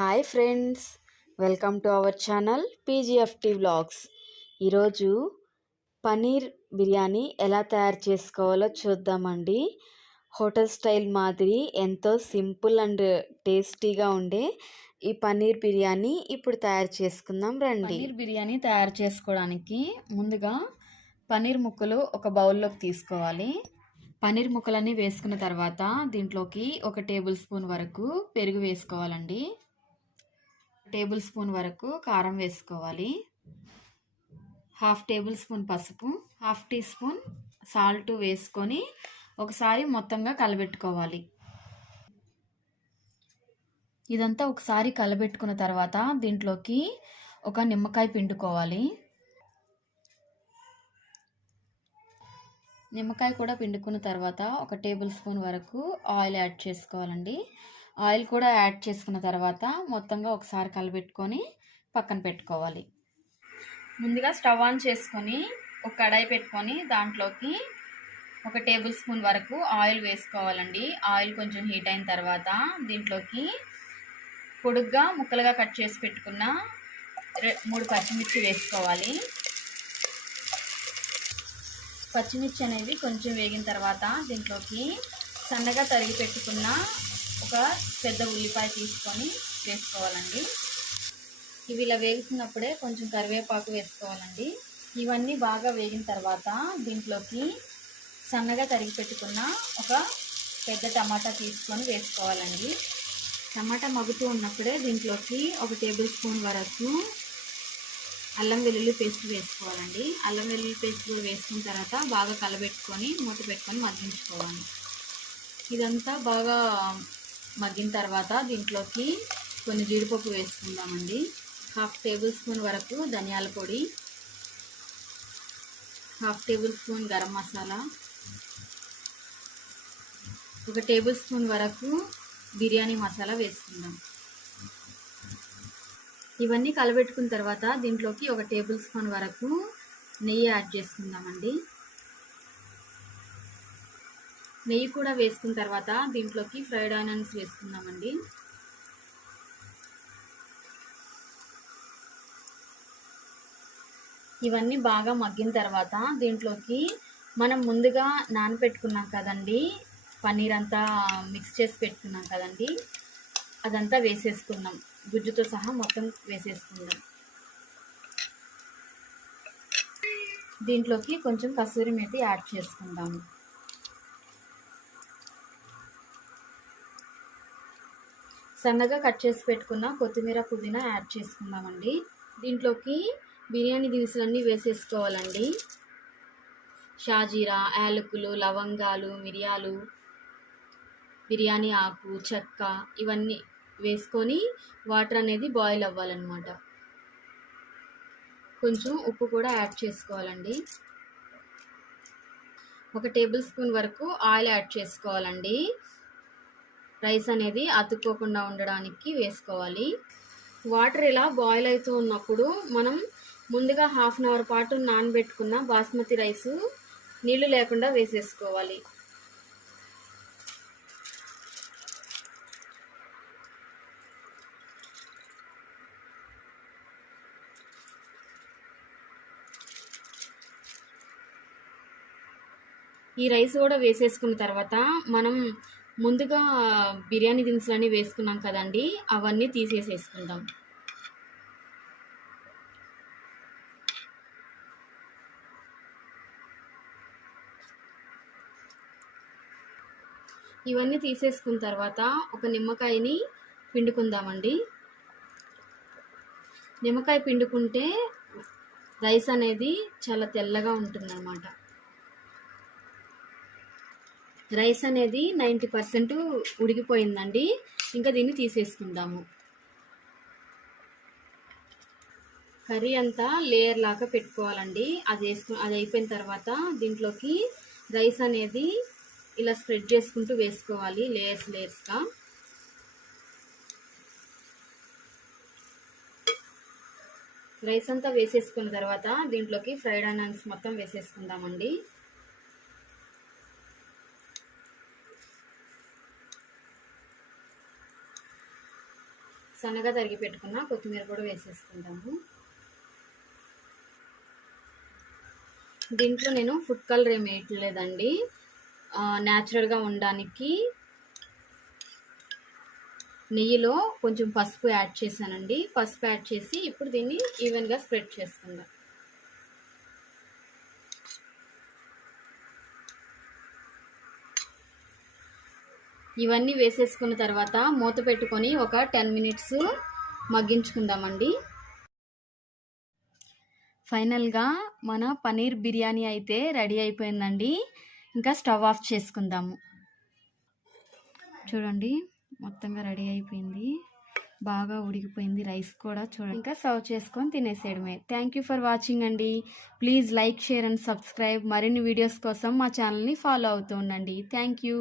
Hi friends, welcome to our channel PGFT vlogs. ఈరోజు పనీర్ బిర్యానీ ఎలా తయారు చేసుకోవాలో చూద్దామండి. హోటల్ స్టైల్ మాదిరి ఎంతో సింపుల్ అండ్ టేస్టీగా ఉండే ఈ పనీర్ బిర్యానీ ఇప్పుడు తయారు చేసుకుందాం రండి. పనీర్ బిర్యానీ తయారు చేసుకోవడానికి ముందుగా పనీర్ ముక్కలు ఒక బౌల్లోకి తీసుకోవాలి. పనీర్ ముక్కలన్నీ వేసుకున్న తర్వాత దీంట్లోకి 1 టేబుల్ స్పూన్ వరకు పెరుగు వేసుకోవాలండి. టేబుల్ స్పూన్ వరకు కారం వేసుకోవాలి. 1/2 టేబుల్ స్పూన్ పసుపు, 1/2 టీ స్పూన్ సాల్ట్ వేసుకొని ఒకసారి మొత్తంగా కలబెట్టుకోవాలి. ఇదంతా ఒకసారి కలబెట్టుకున్న తర్వాత దీంట్లోకి ఒక నిమ్మకాయ పిండుకోవాలి. నిమ్మకాయ కూడా పిండుకున్న తర్వాత 1 టేబుల్ స్పూన్ వరకు ఆయిల్ యాడ్ చేసుకోవాలండి. ఆయిల్ కూడా యాడ్ చేసుకున్న తర్వాత మొత్తంగా ఒకసారి కలబెట్టుకొని పక్కన పెట్టుకోవాలి. ముందుగా స్టవ్ ఆన్ చేసుకొని ఒక కడాయి పెట్టుకొని దాంట్లోకి 1 టేబుల్ స్పూన్ వరకు ఆయిల్ వేసుకోవాలండి. ఆయిల్ కొంచెం హీట్ అయిన తర్వాత దీంట్లోకి పొడుగ్గా ముక్కలుగా కట్ చేసి పెట్టుకున్న 3 పచ్చిమిర్చి వేసుకోవాలి. పచ్చిమిర్చి అనేవి కొంచెం వేగిన తర్వాత దీంట్లోకి సన్నగా తరిగి పెట్టుకున్న ఒక పెద్ద ఉల్లిపాయ తీసుకొని వేసుకోవాలండి. ఇవి ఇలా వేగుతున్నప్పుడే కొంచెం కరివేపాకు వేసుకోవాలండి. ఇవన్నీ బాగా వేగిన తర్వాత దీంట్లోకి సన్నగా తరిగి పెట్టుకున్న ఒక పెద్ద టమాటా తీసుకొని వేసుకోవాలండి. టమాటా మగ్గుతూ ఉన్నప్పుడే దీంట్లోకి 1 టేబుల్ స్పూన్ వరకు అల్లం వెల్లుల్లి పేస్ట్ వేసుకోవాలండి. అల్లం వెల్లుల్లి పేస్ట్ కూడా వేసుకున్న తర్వాత బాగా కలబెట్టుకొని మూత పెట్టుకొని మగ్గించుకోవాలి. ఇదంతా బాగా మగ్గిన తర్వాత దీంట్లోకి కొన్ని జీడిపప్పు వేసుకుందామండి. 1/2 టేబుల్ స్పూన్ వరకు ధనియాల పొడి, 1/2 table spoon garam masala, 1 table spoon వరకు బిర్యానీ మసాలా వేసుకుందాం. ఇవన్నీ కలబెట్టుకున్న తర్వాత దీంట్లోకి 1 టేబుల్ స్పూన్ వరకు నెయ్యి యాడ్ చేసుకుందామండి. నెయ్యి కూడా వేసుకున్న తర్వాత దీంట్లోకి ఫ్రైడ్ ఆనియన్స్ వేసుకుందామండి. ఇవన్నీ బాగా మగ్గిన తర్వాత దీంట్లోకి మనం ముందుగా నానబెట్టుకున్నాం కదండి, పన్నీర్ అంతా మిక్స్ చేసి పెట్టుకున్నాం కదండి, అదంతా వేసేసుకుందాం. గుజ్జుతో సహా మొత్తం వేసేసుకుందాం. దీంట్లోకి కొంచెం కసూరి మేతి యాడ్ చేసుకుందాము. సన్నగా కట్ చేసి పెట్టుకున్న కొత్తిమీర, పుదీనా యాడ్ చేసుకుందామండి. దీంట్లోకి బిర్యానీ దినుసులన్నీ వేసేసుకోవాలండి. షాజీరా, యాలకులు, లవంగాలు, మిరియాలు, బిర్యానీ ఆకు, చెక్క ఇవన్నీ వేసుకొని వాటర్ అనేది బాయిల్ అవ్వాలన్నమాట. కొంచెం ఉప్పు కూడా యాడ్ చేసుకోవాలండి. 1 టేబుల్ స్పూన్ వరకు ఆయిల్ యాడ్ చేసుకోవాలండి. రైస్ అనేది అతుక్కోకుండా ఉండడానికి వేసుకోవాలి. వాటర్ ఇలా బాయిల్ అవుతూ ఉన్నప్పుడు మనం ముందుగా 1/2 అవర్ పాటు నానబెట్టుకున్న బాస్మతి రైసు నీళ్లు లేకుండా వేసేసుకోవాలి. ఈ రైస్ కూడా వేసేసుకున్న తర్వాత మనం ముందుగా బిర్యానీ దినుసులన్నీ వేసుకున్నాం కదండి, అవన్నీ తీసేసేసుకుందాం. ఇవన్నీ తీసేసుకున్న తర్వాత ఒక నిమ్మకాయని పిండుకుందామండి. నిమ్మకాయ పిండుకుంటే రైస్ అనేది చాలా తెల్లగా ఉంటుందన్నమాట. రైస్ అనేది 90% ఉడికిపోయిందండి. ఇంకా దీన్ని తీసేసుకుందాము. కర్రీ అంతా లేయర్ లాగా పెట్టుకోవాలండి. అది అయిపోయిన తర్వాత దీంట్లోకి రైస్ అనేది ఇలా స్ప్రెడ్ చేసుకుంటూ వేసుకోవాలి, లేయర్స్గా. రైస్ అంతా వేసేసుకున్న తర్వాత దీంట్లోకి ఫ్రైడ్ ఆనియన్స్ మొత్తం వేసేసుకుందామండి. సన్నగా తరిగి పెట్టుకున్న కొత్తిమీర కూడా వేసేసుకుంటాము. దీంట్లో నేను ఫుడ్ కలర్ ఏమి వేయట్లేదండి, న్యాచురల్గా ఉండడానికి నెయ్యిలో కొంచెం పసుపు యాడ్ చేశానండి. పసుపు యాడ్ చేసి ఇప్పుడు దీన్ని ఈవెన్గా స్ప్రెడ్ చేసుకుందాం. ఇవన్నీ వేసేసుకున్న తర్వాత మూత పెట్టుకొని ఒక 10 మినిట్స్ మగ్గించుకుందామండి. ఫైనల్గా మన పనీర్ బిర్యానీ అయితే రెడీ అయిపోయిందండి. ఇంకా స్టవ్ ఆఫ్ చేసుకుందాము. చూడండి మొత్తంగా రెడీ అయిపోయింది, బాగా ఉడికిపోయింది రైస్ కూడా. చూడండి, ఇంకా సర్వ్ చేసుకొని తినేసేయడమే. థ్యాంక్ యూ ఫర్ వాచింగ్ అండి. Please like, share and subscribe. మరిన్ని వీడియోస్ కోసం మా ఛానల్ని ఫాలో అవుతూ ఉండండి. Thank you.